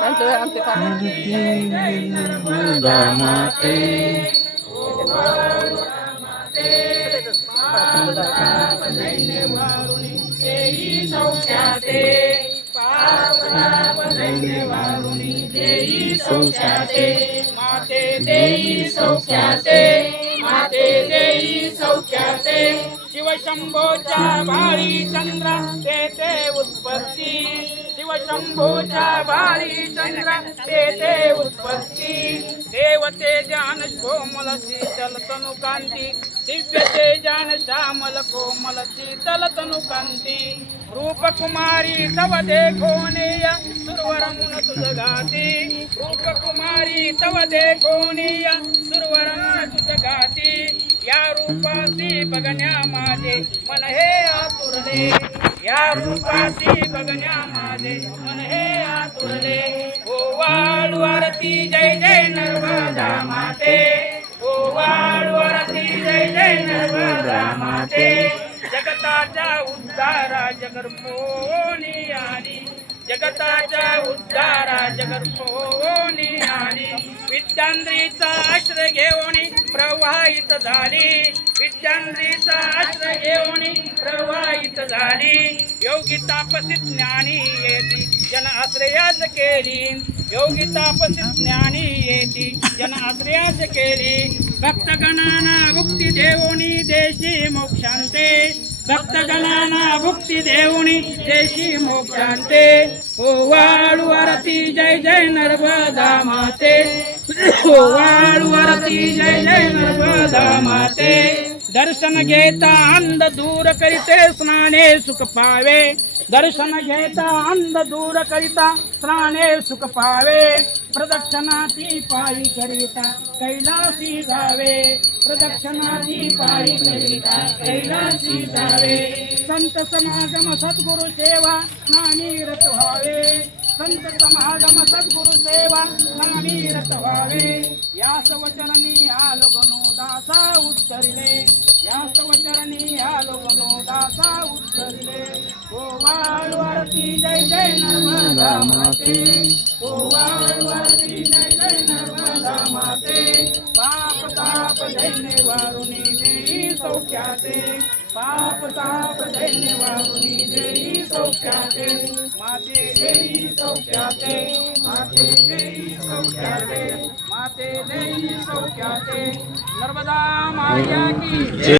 त्यांचं आमचे काम माते माते देई सौख्याते माते देई सौख्याते. शिवशंभोच्या बाळी चंद्र तेथे उत्पत्ती. शिवशंभोच्या बाळी चंद्र तेथे उत्पत्ती. देवते जान कोमल शीतल तनुकांती दिव्य तेजान श्यामल कोमल शीतल तनुकांती रूपकुमारी तव देखोनिय सुरवरमुन तुझ गाती रूपकुमारी तव देखोनिय सुरवरमुन तुझ गाती या रूपासी बघण्या माझे मन हे आतुरले या रूपासी बघण्या माझे मन हे आतुरले ओ वाळवरती जय जय जय नर्मदा माते जगताच्या उद्धारा जगर्भोनी आली जगताच्या उद्धारा जगर्भोनी आली विद्यांद्रीचा आश्रय घेऊन प्रवाहित झाली. विद्यांद्रीचा आश्रय घेऊन प्रवाहित झाली. योगी तापसी ज्ञानी येती. जन आश्रयास केली. योगी तापसी ज्ञानी येती जन आश्रयास केली. भक्तगणाना भुक्ती देवोनी देशी मोक्षांते. भक्तगणाना भुक्ती देवोनी देशी मोक्षांते. हो वाळू आरती जय जय नर्मदा माते. हो वाळू आरती जय जय नर्मदा माते. दर्शन घेता अंध दूर करीते स्नाने सुख पावे. दर्शन घेता अंध दूर करिता प्राणे सुख पावे प्रदक्षिणा ती पायी करिता कैलासी जावे प्रदक्षिणा ती पायी करिता कैलासी जावे संत समागम सद्गुरु सेवा नामीरत व्हावे. संत समागम सद्गुरु सेवा नामीरत व्हावे. यास वचरणी आलो गणो दासा उत्तरिले यास वचरणी आलो गणो दासा उत्तरिले ओ वाळवरती जय जय नर्मदा माते ओ वाळवरती जय जय नर्मदा माते पाप ताप दैन्य वारुणी देई सौख्याते पाप ताप दैन्य वारुणी देई सौख्याते माते देई सौख्याते माते देई सौख्याते माते देई सौख्याते नर्मदा माया की.